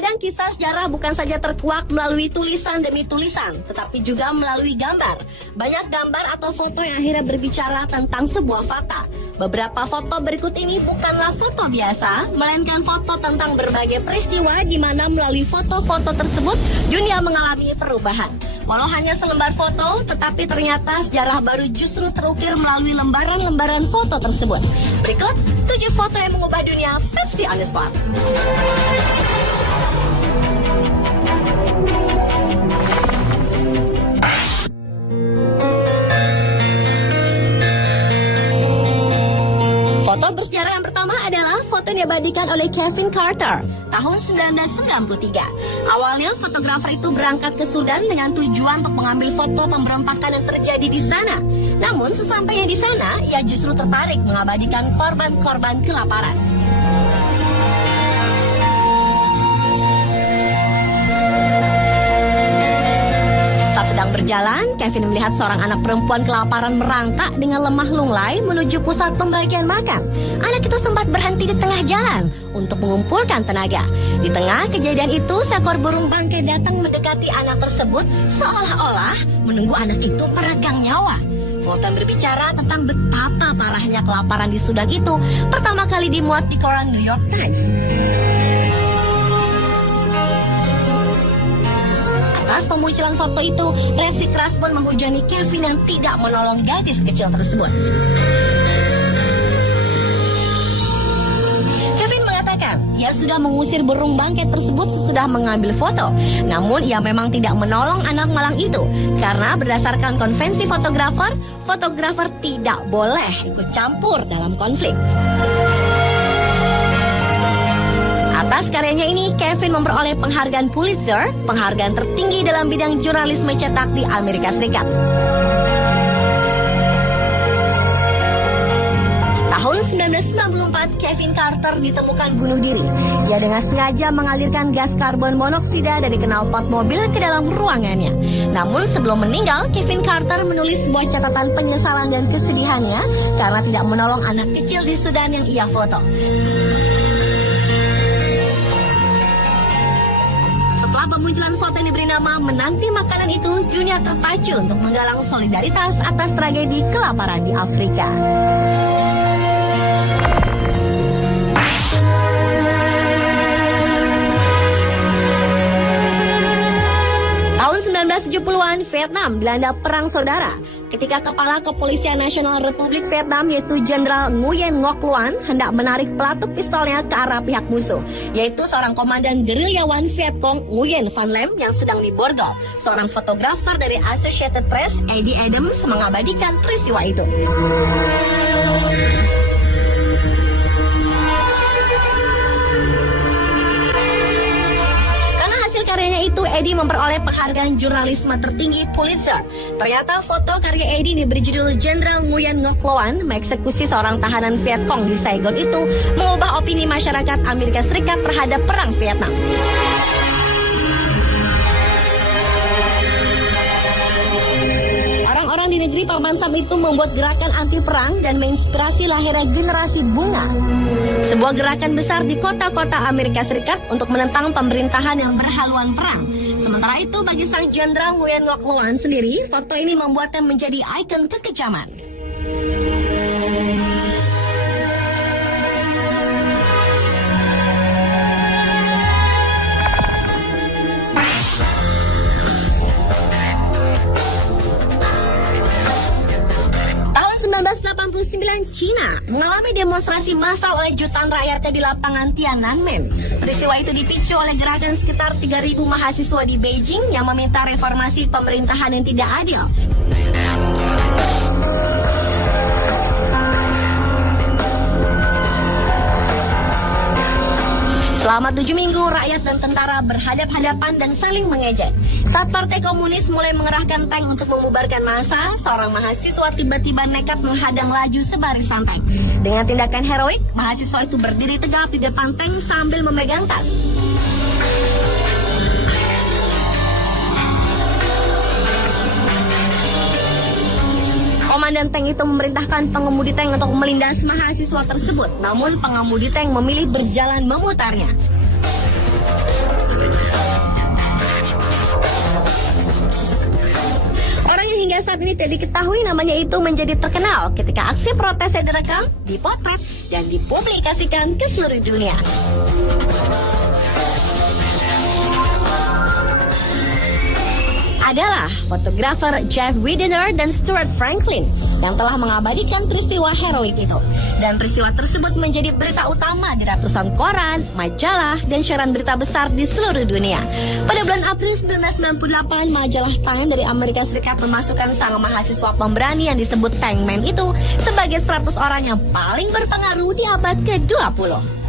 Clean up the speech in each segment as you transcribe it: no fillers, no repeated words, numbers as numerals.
Terkadang kisah sejarah bukan saja terkuak melalui tulisan demi tulisan, tetapi juga melalui gambar. Banyak gambar atau foto yang akhirnya berbicara tentang sebuah fakta. Beberapa foto berikut ini bukanlah foto biasa, melainkan foto tentang berbagai peristiwa di mana melalui foto-foto tersebut dunia mengalami perubahan. Walau hanya selembar foto, tetapi ternyata sejarah baru justru terukir melalui lembaran-lembaran foto tersebut. Berikut 7 foto yang mengubah dunia versi on the spot. Foto bersejarah yang pertama adalah foto yang diabadikan oleh Kevin Carter tahun 1993. Awalnya fotografer itu berangkat ke Sudan dengan tujuan untuk mengambil foto pemberontakan yang terjadi di sana. Namun sesampainya di sana, ia justru tertarik mengabadikan korban-korban kelaparan. Saat sedang berjalan, Kevin melihat seorang anak perempuan kelaparan merangkak dengan lemah lunglai menuju pusat pembagian makan. Anak itu sempat berhenti di tengah jalan untuk mengumpulkan tenaga. Di tengah kejadian itu, seekor burung bangkai datang mendekati anak tersebut seolah-olah menunggu anak itu meregang nyawa. Foto yang berbicara tentang betapa parahnya kelaparan di Sudan itu pertama kali dimuat di koran New York Times. Atas pemunculan foto itu, reaksi keras pun menghujani Kevin yang tidak menolong gadis kecil tersebut. Kevin mengatakan, ia sudah mengusir burung bangkai tersebut sesudah mengambil foto. Namun ia memang tidak menolong anak malang itu, karena berdasarkan konvensi fotografer tidak boleh ikut campur dalam konflik. Atas karyanya ini, Kevin memperoleh penghargaan Pulitzer, penghargaan tertinggi dalam bidang jurnalisme cetak di Amerika Serikat. Tahun 1994, Kevin Carter ditemukan bunuh diri. Ia dengan sengaja mengalirkan gas karbon monoksida dari knalpot mobil ke dalam ruangannya. Namun sebelum meninggal, Kevin Carter menulis sebuah catatan penyesalan dan kesedihannya karena tidak menolong anak kecil di Sudan yang ia foto. Setelah pemunculan foto yang diberi nama Menanti Makanan itu, dunia terpacu untuk menggalang solidaritas atas tragedi kelaparan di Afrika. Tahun 1970-an, Vietnam dilanda perang saudara ketika Kepala Kepolisian Nasional Republik Vietnam yaitu Jenderal Nguyen Ngoc Loan hendak menarik peletuk pistolnya ke arah pihak musuh, yaitu seorang komandan gerilyawan Viet Cong Nguyen Van Lem yang sedang diborgol. Seorang fotografer dari Associated Press, Eddie Adams, mengabadikan peristiwa itu. Karyanya itu, Eddie memperoleh penghargaan jurnalisme tertinggi Pulitzer. Ternyata foto karya Eddie ini berjudul Jenderal Nguyen Ngoc Loan mengeksekusi seorang tahanan Viet Cong di Saigon itu mengubah opini masyarakat Amerika Serikat terhadap perang Vietnam. Orang-orang di negeri Paman Sam itu membuat gerakan anti perang dan menginspirasi lahirnya generasi bunga. Sebuah gerakan besar di kota-kota Amerika Serikat untuk menentang pemerintahan yang berhaluan perang. Sementara itu, bagi sang Jenderal Nguyen Ngoc Loan sendiri, foto ini membuatnya menjadi ikon kekejaman. Tahun 1989, Cina mengalami demonstrasi massal oleh jutaan rakyatnya di lapangan Tiananmen. Peristiwa itu dipicu oleh gerakan sekitar 3.000 mahasiswa di Beijing yang meminta reformasi pemerintahan yang tidak adil. Selama 7 minggu, rakyat dan tentara berhadap-hadapan dan saling mengejek. Saat Partai Komunis mulai mengerahkan tank untuk membubarkan massa, seorang mahasiswa tiba-tiba nekat menghadang laju sebarisan tank. Dengan tindakan heroik, mahasiswa itu berdiri tegap di depan tank sambil memegang tas. Komandan tank itu memerintahkan pengemudi tank untuk melindas mahasiswa tersebut. Namun pengemudi tank memilih berjalan memutarnya. hingga saat ini tidak diketahui namanya itu menjadi terkenal ketika aksi protesnya direkam, dipotret, dan dipublikasikan ke seluruh dunia. Adalah fotografer Jeff Widener dan Stuart Franklin yang telah mengabadikan peristiwa heroik itu. Dan peristiwa tersebut menjadi berita utama di ratusan koran, majalah, dan siaran berita besar di seluruh dunia. Pada bulan April 1998, majalah Time dari Amerika Serikat memasukkan sang mahasiswa pemberani yang disebut Tankman itu sebagai 100 orang yang paling berpengaruh di abad ke-20.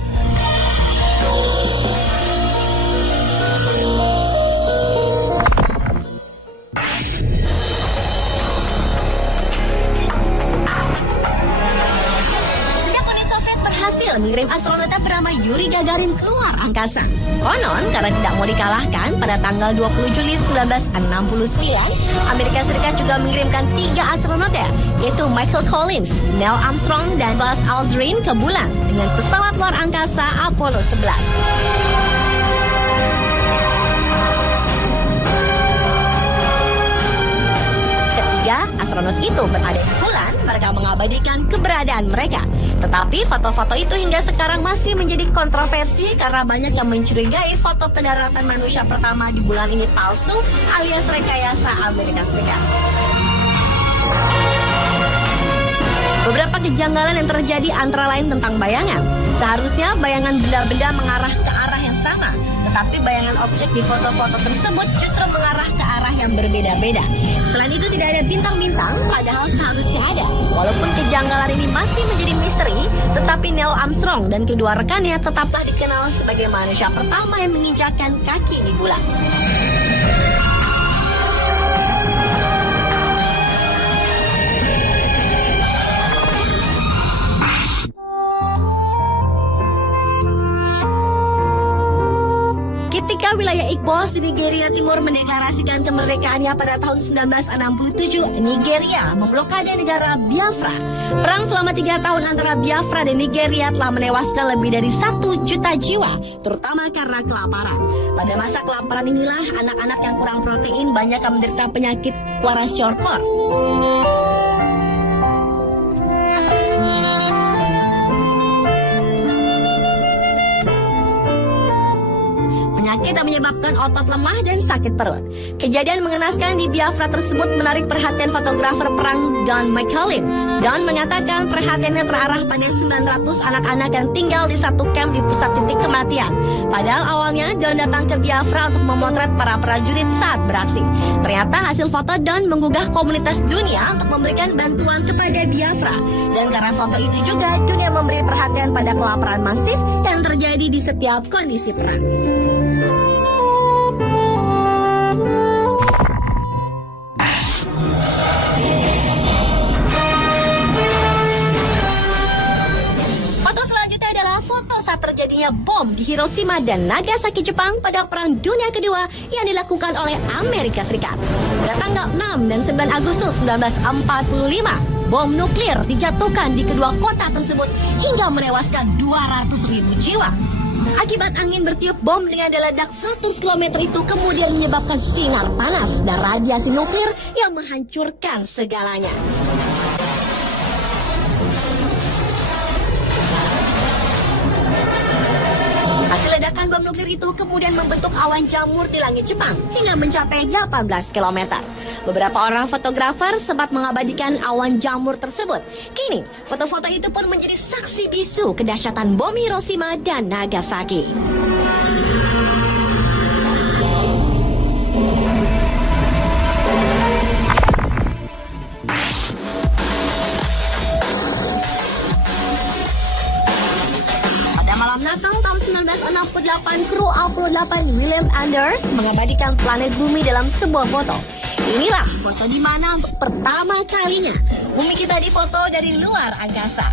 Mengirim astronot bernama Yuri Gagarin keluar angkasa. Konon, karena tidak mau dikalahkan, pada tanggal 20 Juli 1969, Amerika Serikat juga mengirimkan 3 astronot yaitu Michael Collins, Neil Armstrong, dan Buzz Aldrin ke bulan dengan pesawat luar angkasa Apollo 11. Astronot itu berada di bulan, mereka mengabadikan keberadaan mereka. Tetapi foto-foto itu hingga sekarang masih menjadi kontroversi karena banyak yang mencurigai foto pendaratan manusia pertama di bulan ini palsu alias rekayasa Amerika Serikat. Beberapa kejanggalan yang terjadi antara lain tentang bayangan. Seharusnya bayangan benda-benda mengarah ke arah yang sama, tetapi bayangan objek di foto-foto tersebut justru mengarah ke arah yang berbeda-beda. Selain itu tidak ada bintang-bintang, padahal seharusnya ada. Walaupun kejanggalan ini masih menjadi misteri, tetapi Neil Armstrong dan kedua rekannya tetaplah dikenal sebagai manusia pertama yang menginjakkan kaki di bulan. Ketika wilayah Igbo di Nigeria Timur mendeklarasikan kemerdekaannya pada tahun 1967, Nigeria memblokade negara Biafra. Perang selama 3 tahun antara Biafra dan Nigeria telah menewaskan lebih dari 1 juta jiwa, terutama karena kelaparan. Pada masa kelaparan inilah anak-anak yang kurang protein banyak yang menderita penyakit kwashiorkor. Penyakit yang menyebabkan otot lemah dan sakit perut. Kejadian mengenaskan di Biafra tersebut menarik perhatian fotografer perang Don McCullin. Don mengatakan perhatiannya terarah pada 900 anak-anak yang tinggal di satu kamp di pusat titik kematian. Padahal awalnya Don datang ke Biafra untuk memotret para prajurit saat beraksi. Ternyata hasil foto Don menggugah komunitas dunia untuk memberikan bantuan kepada Biafra. Dan karena foto itu juga dunia memberi perhatian pada kelaparan masif yang terjadi di setiap kondisi perang. Terjadinya bom di Hiroshima dan Nagasaki, Jepang pada Perang Dunia Kedua yang dilakukan oleh Amerika Serikat. Pada tanggal 6 dan 9 Agustus 1945, bom nuklir dijatuhkan di kedua kota tersebut hingga menewaskan 200.000 jiwa. Akibat angin bertiup, bom dengan daya ledak 100 km itu kemudian menyebabkan sinar panas dan radiasi nuklir yang menghancurkan segalanya. Hasil ledakan bom nuklir itu kemudian membentuk awan jamur di langit Jepang hingga mencapai 18 km. Beberapa orang fotografer sempat mengabadikan awan jamur tersebut. Kini, foto-foto itu pun menjadi saksi bisu kedahsyatan bom Hiroshima dan Nagasaki. Malam Natal tahun 1968, kru Apollo 8 William Anders mengabadikan planet bumi dalam sebuah foto. Inilah foto di mana untuk pertama kalinya bumi kita difoto dari luar angkasa.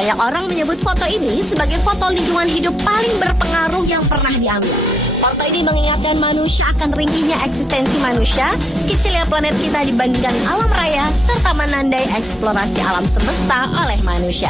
Banyak orang menyebut foto ini sebagai foto lingkungan hidup paling berpengaruh yang pernah diambil. Foto ini mengingatkan manusia akan ringkihnya eksistensi manusia, kecilnya planet kita dibandingkan alam raya, serta menandai eksplorasi alam semesta oleh manusia.